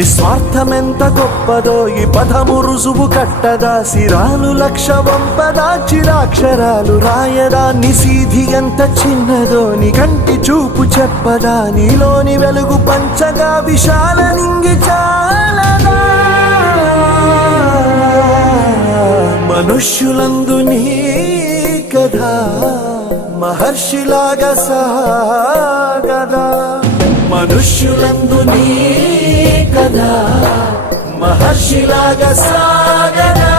నిస్వార్థమెంత గొప్పదో ఈ పదము రుజువు కట్టదా, సిరాలు లక్ష వంపదా, చిరాక్షరాలు రాయదా, నిసీధి ఎంత చిన్నదో నీ కంటి చూపు చెప్పదా, నీలోని వెలుగు పంచగా విశాల నింగి చాలదా. మనుష్యులందు నీ కథ మహర్షిలాగా సాగదా, మనుష్యులందు నీ కథ మహర్షిలాగా సాగదా.